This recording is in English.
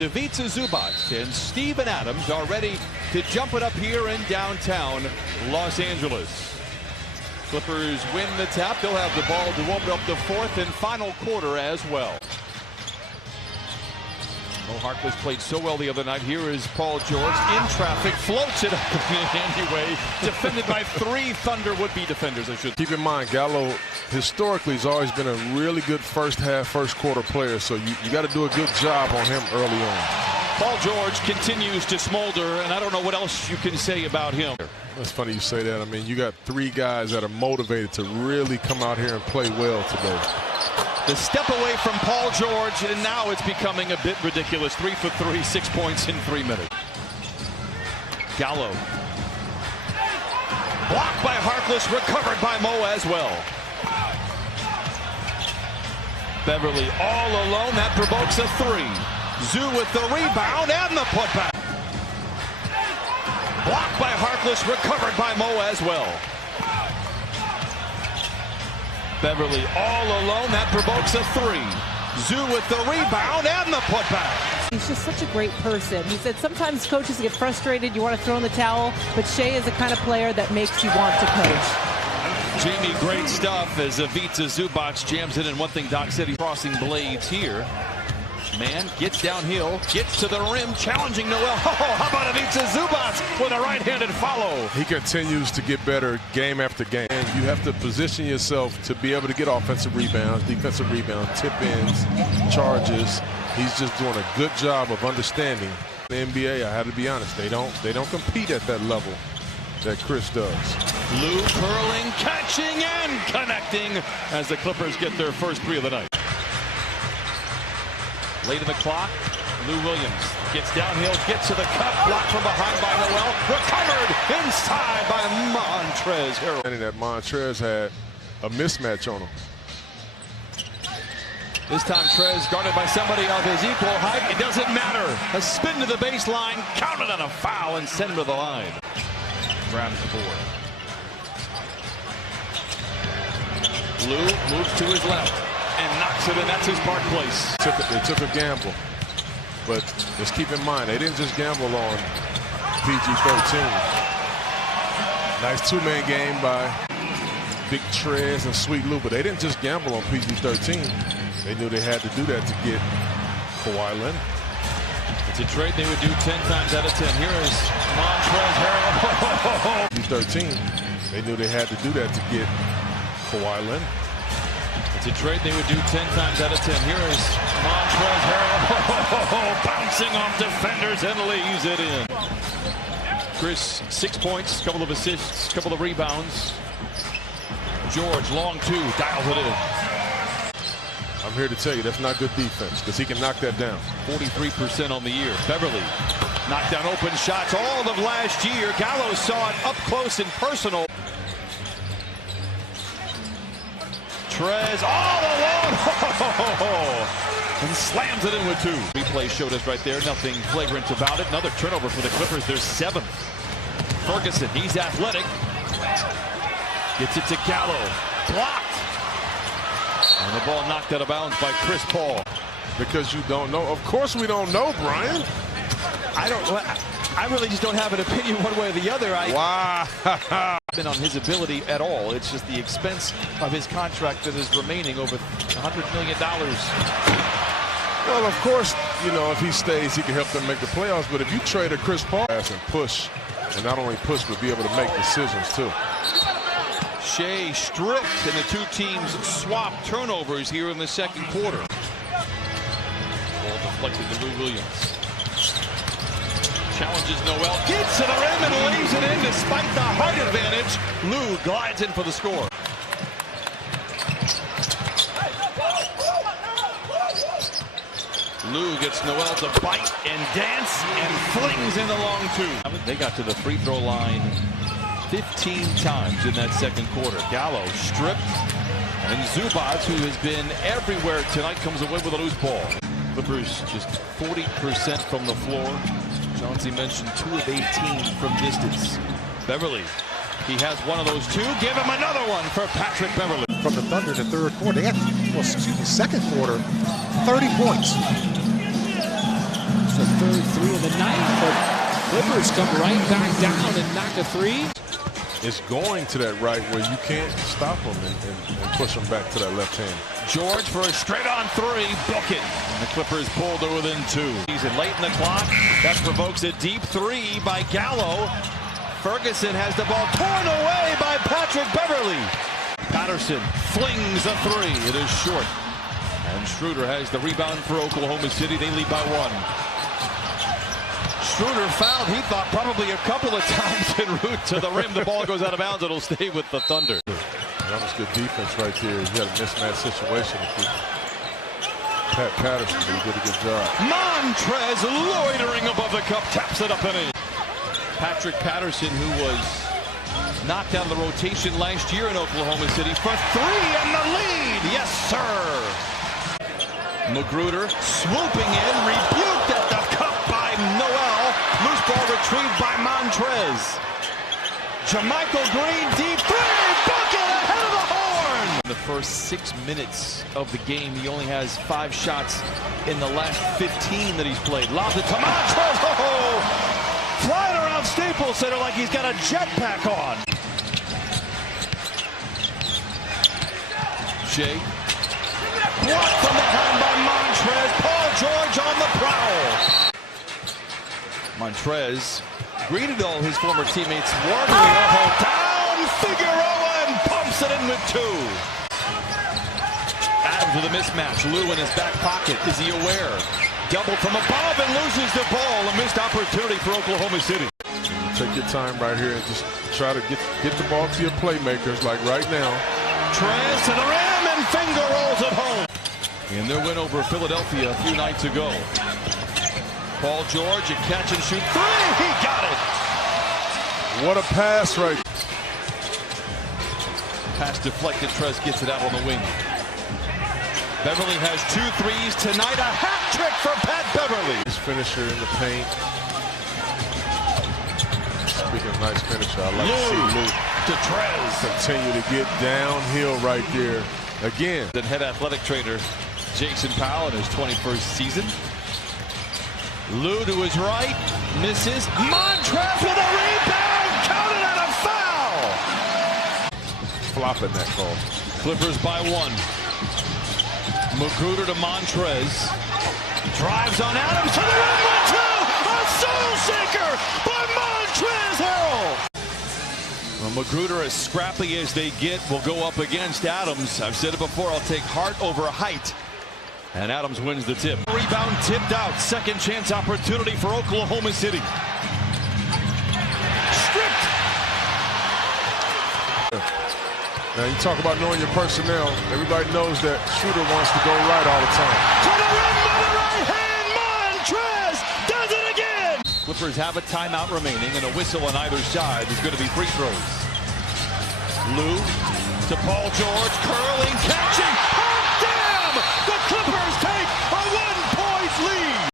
Ivica Zubac and Steven Adams are ready to jump it up here in downtown Los Angeles. Clippers win the tap. They'll have the ball to open up the fourth and final quarter as well. Mo Harkless played so well the other night. Here is Paul George in traffic, floats it up anyway. Defended by three Thunder would-be defenders, I should. Keep in mind, Gallo historically has always been a really good first half, first quarter player, so you got to do a good job on him early on. Paul George continues to smolder, and I don't know what else you can say about him. It's funny you say that. I mean, you got three guys that are motivated to really come out here and play well today. The step away from Paul George, and now it's becoming a bit ridiculous. 3 for 3, 6 points in 3 minutes. Gallo. Blocked by Harkless, recovered by Mo as well. Beverly all alone, that provokes a three. Zoo with the rebound and the putback. Blocked by Harkless, recovered by Mo as well. Beverly all alone, that provokes a three. Zoo with the rebound and the putback. He's just such a great person. He said sometimes coaches get frustrated, you want to throw in the towel, but Shea is the kind of player that makes you want to coach. Jamie, great stuff as Ivica Zubac jams it in. One thing Doc said, he's crossing blades here. Man gets downhill, gets to the rim, challenging Noel. Oh, how about Ivica Zubac with a right-handed follow? He continues to get better game after game. And you have to position yourself to be able to get offensive rebounds, defensive rebounds, tip-ins, charges. He's just doing a good job of understanding. In the NBA, I have to be honest, they don't compete at that level that Chris does. Lou curling, catching, and connecting as the Clippers get their first three of the night. Late in the clock, Lou Williams gets downhill, gets to the cup, blocked from behind by Noel, recovered inside by Montrezl Harrell. And that Montrezl had a mismatch on him. This time Trez guarded by somebody of his equal height. It doesn't matter. A spin to the baseline, counted on a foul, and sent him to the line. Grabs the board. Lou moves to his left and knocks it in. That's his Park Place. They took a gamble, but let's keep in mind, they didn't just gamble on PG-13. Nice two-man game by Big Trez and Sweet Lou, but they didn't just gamble on PG-13. They knew they had to do that to get Kawhi Leonard. It's a trade they would do 10 times out of 10. Here is Montrezl Harrell. PG-13. They knew they had to do that to get Kawhi Leonard. It's a trade they would do 10 times out of 10. Here is Montrezl Harrell bouncing off defenders and leaves it in. Chris, 6 points, couple of assists, couple of rebounds. George, long two, dials it in. I'm here to tell you that's not good defense because he can knock that down. 43% on the year. Beverly knocked down open shots all of last year. Gallo saw it up close and personal. Trez all alone and slams it in with two. Replay showed us right there, nothing flagrant about it. Another turnover for the Clippers, their seventh. Ferguson, he's athletic. Gets it to Gallo, blocked. And the ball knocked out of bounds by Chris Paul. Because you don't know. Of course we don't know, Brian. I really just don't have an opinion one way or the other. Wow. Been on his ability at all. It's just the expense of his contract that is remaining over $100 million. Well, of course, you know, if he stays, he can help them make the playoffs. But if you trade a Chris Paul and push, and not only push, but be able to make decisions too. Shea stripped, and the two teams swap turnovers here in the second quarter. Ball deflected to Lou Williams. Challenges Noel, gets to the rim and leaves it in despite the height advantage. Lou glides in for the score. Lou gets Noel to bite and dance and flings in the long two. They got to the free throw line 15 times in that second quarter. Gallo stripped, and Zubac, who has been everywhere tonight, comes away with a loose ball. Clippers just 40% from the floor. Chauncey mentioned 2 of 18 from distance. Beverly, he has one of those two. Give him another one for Patrick Beverly. From the Thunder in the third quarter. They had, second quarter, 30 points. third three of the night, but Clippers come right back down and knock a three. It's going to that right where you can't stop them and push them back to that left hand. George for a straight-on three. Book it. And the Clippers pulled to within two. He's in late in the clock. That provokes a deep three by Gallo. Ferguson has the ball torn away by Patrick Beverly. Patterson flings a three. It is short. And Schroeder has the rebound for Oklahoma City. They lead by one. Schroeder fouled, he thought, probably a couple of times en route to the rim. The ball goes out of bounds. It'll stay with the Thunder. That was good defense right there. You had a mismatch situation. Pat Patterson, he did a good job. Montrez loitering above the cup, taps it up and in. Patrick Patterson, who was knocked out of the rotation last year in Oklahoma City for three and the lead. Yes, sir. Magruder swooping in, rebuked at the cup by Noel. Loose ball retrieved by Montrez. Jermichael Green, deep three, bucket ahead of the horn. In the first 6 minutes of the game, he only has 5 shots in the last 15 that he's played. Lobs it to Montrez. Oh! Flying around Staples Center like he's got a jetpack on. Shea. Blocked from behind by Montrez. Paul George on the prowl. Montrez greeted all his former teammates warmly. Down Figueroa and pumps it in with two. Adams with a mismatch. Lou in his back pocket. Is he aware? Double from above and loses the ball. A missed opportunity for Oklahoma City. Take your time right here and just try to get the ball to your playmakers like right now. Trez to the rim and finger rolls it home. In their win over Philadelphia a few nights ago. Paul George, a catch and shoot three. He got it. What a pass right. Pass deflected. Trez gets it out on the wing. Beverly has 2 threes tonight. A hat trick for Pat Beverly. Nice finisher in the paint. Speaking of nice finisher, I like to see Lou to Trez. Continue to get downhill right there. Again. The head athletic trainer, Jason Powell, in his 21st season. Lou to his right. Misses. Montrez with a rebound. Counted on a foul. Flopping that call. Clippers by 1. Magruder to Montrez. Drives on Adams to the rim with 2. A soul shaker by Montrez Harrell. Well, Magruder, as scrappy as they get, will go up against Adams. I've said it before, I'll take heart over height. And Adams wins the tip. Rebound tipped out. Second chance opportunity for Oklahoma City. Stripped. Now you talk about knowing your personnel. Everybody knows that Shooter wants to go right all the time. To the rim by the right hand. Montrez does it again. Clippers have a timeout remaining and a whistle on either side. There's going to be free throws. Lou to Paul George, curling, catching.